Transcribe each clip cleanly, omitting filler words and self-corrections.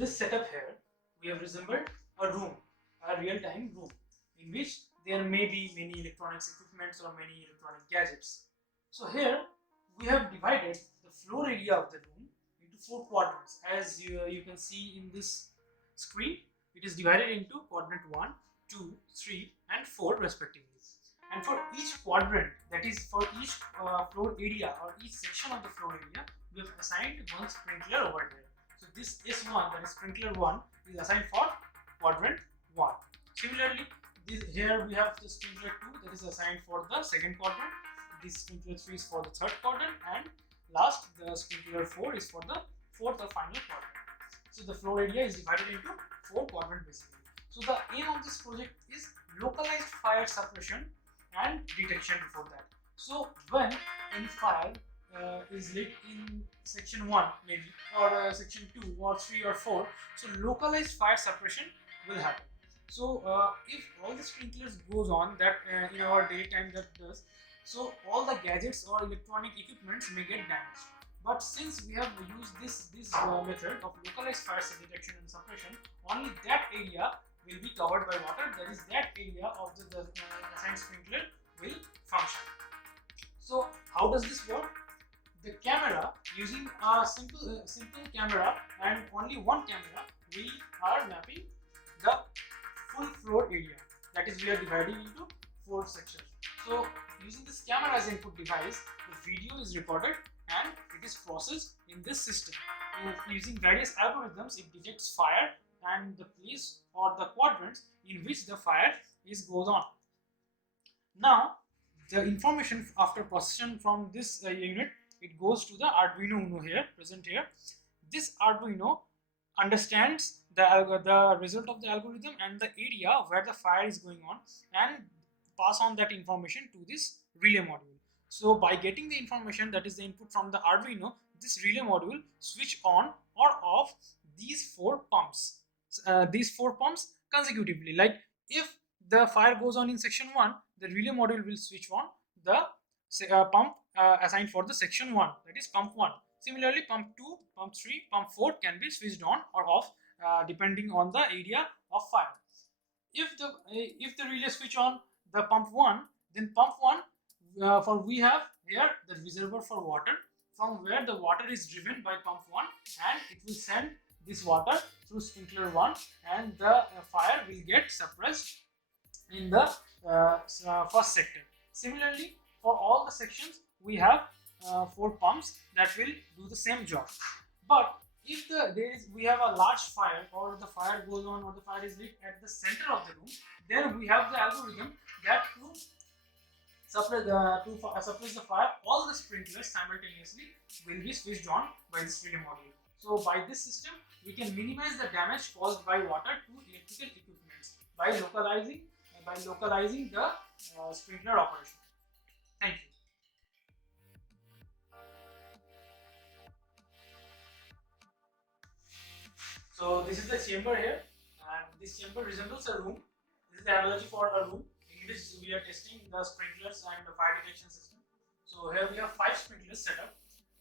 this setup here, we have resembled a room, a real-time room, in which there may be many electronics equipments or many electronic gadgets. So here we have divided the floor area of the room into 4 quadrants. As you can see in this screen, it is divided into quadrant 1, 2, 3 and 4 respectively. And for each quadrant, that is for each floor area or each section of the floor area, we have assigned one sprinkler over here. So this S1, that is sprinkler 1, is assigned for quadrant 1. Similarly, here we have the sprinkler 2, that is assigned for the second quadrant. This sprinkler 3 is for the third quadrant, and last the sprinkler 4 is for the fourth or final quadrant. So the floor area is divided into 4 quadrants basically. So the aim of this project is localized fire suppression and detection before that. So when any fire is lit in section 1 maybe, or section 2 or 3 or 4, so localized fire suppression will happen. So if all the sprinklers goes on, that in our daytime that does, so all the gadgets or electronic equipments may get damaged. But since we have used this method of localized fire detection and suppression, only that area will be covered by water, that is that area of the assigned sprinkler will function. So how does this work? The camera, using a simple camera and only one camera, we are mapping the full floor area, that is we are dividing into 4 sections. So using this camera as input device, the video is recorded and it is processed in this system. Using various algorithms, it detects fire and the place or the quadrants in which the fire goes on. Now the information after processing from this unit, it goes to the Arduino Uno here, present here. This Arduino understands the result of the algorithm and the area where the fire is going on, and pass on that information to this relay module. So by getting the information, that is the input from the Arduino, this relay module switch on or off these 4 pumps. These 4 pumps consecutively. Like if the fire goes on in section 1, the relay module will switch on the pump assigned for the section 1, that is pump 1. Similarly, pump 2, pump 3, pump 4 can be switched on or off depending on the area of fire. If the relay switch on the pump 1, then pump 1 for we have here the reservoir for water, from where the water is driven by pump 1, and it will send this water through sprinkler 1, and the fire will get suppressed in the first sector. Similarly, for all the sections we have 4 pumps that will do the same job. But if we have a large fire, or the fire goes on, or the fire is lit at the center of the room, then we have the algorithm that to suppress the fire, all the sprinklers simultaneously will be switched on by this relay module. So by this system, we can minimize the damage caused by water to electrical equipments by localizing the sprinkler operation. Thank you. So this is the chamber here, and this chamber resembles a room. This is the analogy for a room in which we are testing the sprinklers and the fire detection system. So here we have 5 sprinklers set up.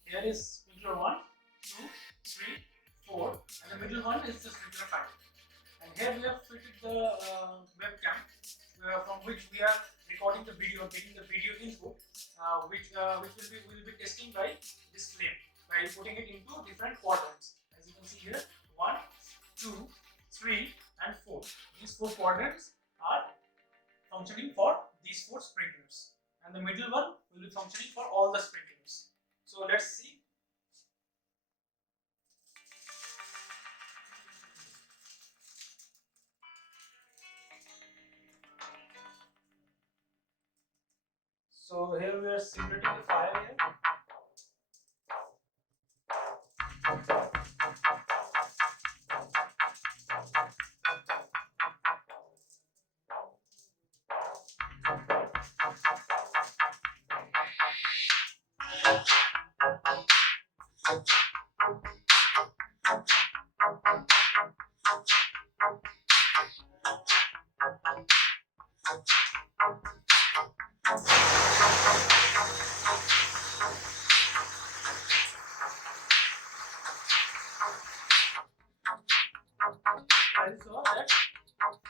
Here is sprinkler 1, 2, 3, 4, and the middle one is the sprinkler 5. And here we have fitted the webcam from which we are recording the video, getting the video input, which will be testing by this flame, by putting it into different quadrants. As you can see here, 1, 2, 3 and 4. These 4 quadrants are functioning for these 4 sprinklers, and the middle one will be functioning for all the sprinklers. So let's see. So here we are simulating the fire here.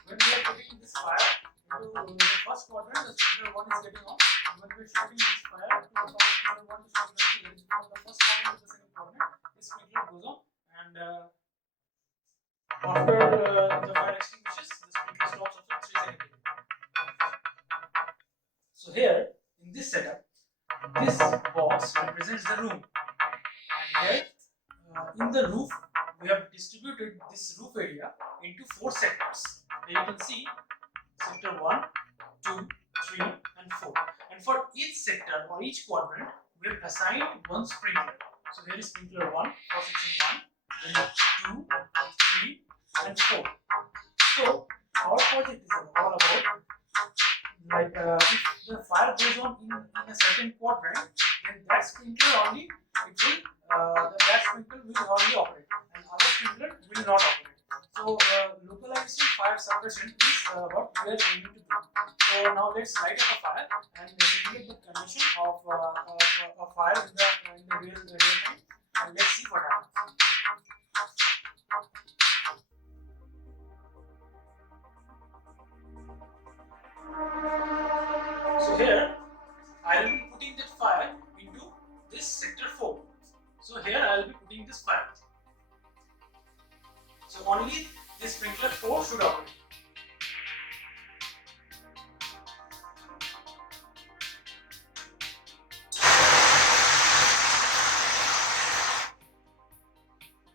when we are putting this fire into the first quadrant, the sprinkler 1 is getting on. When we are shooting this fire to the sprinkler 1 to sprinkler 2, from the first quadrant to the second quadrant, this sprinkler goes on, and after the fire extinguishes, the sprinkler stops after 3 seconds. So here in this setup, this box represents the room, and here in the roof we have distributed this roof area into 4 sectors. Here you can see sector 1, 2, 3 and 4, and for each sector or each quadrant we have assigned one sprinkler. So here is sprinkler 1 for section 1, then 2, 3 and 4. So our project is all about, like if the fire goes on in a certain quadrant, then that sprinkler only that sprinkler will only operate, and other sprinkler will not operate. So localizing fire suppression is what we are aiming to do. So now let's light up a fire and simulate the condition of a fire in the real time, and let's see what happens. So here I will be putting that fire into this sector 4. So here I will be putting this fire. So only this sprinkler 4 should operate.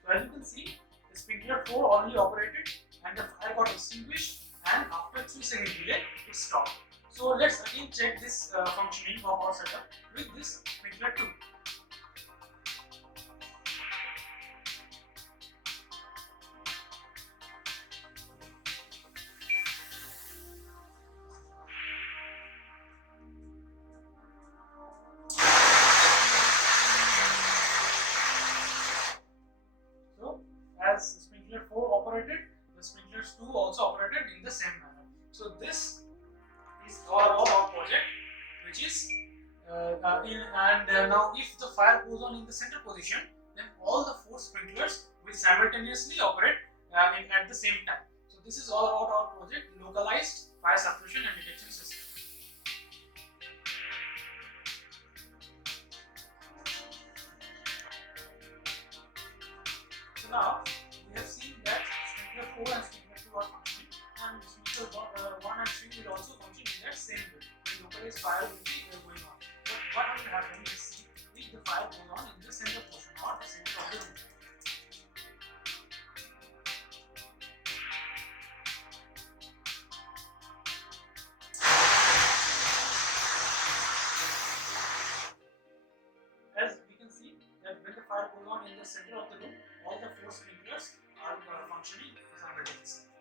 So as you can see, the sprinkler 4 only operated and the fire got extinguished, and after 3 seconds delay it stopped. So let's again check this functioning of our setup with this sprinkler 2. So as sprinkler 4 operated, the sprinklers 2 also operated in the same manner. So this is all about our project, which is now if the fire goes on in the center position, then all the 4 sprinklers will simultaneously operate at the same time. So this is all about our project, localized fire suppression and detection system. So now we have seen that sprinkler 4 and sprinkler 2 are functioning, and sprinkler 1 and 3 will also function in that same way. The localized fire will be going on. But what will happen is, see, if the fire goes on in the center portion, not the center of the room. As we can see that when the fire goes on in the center of the room, all the 4 sprinklers are functioning simultaneously.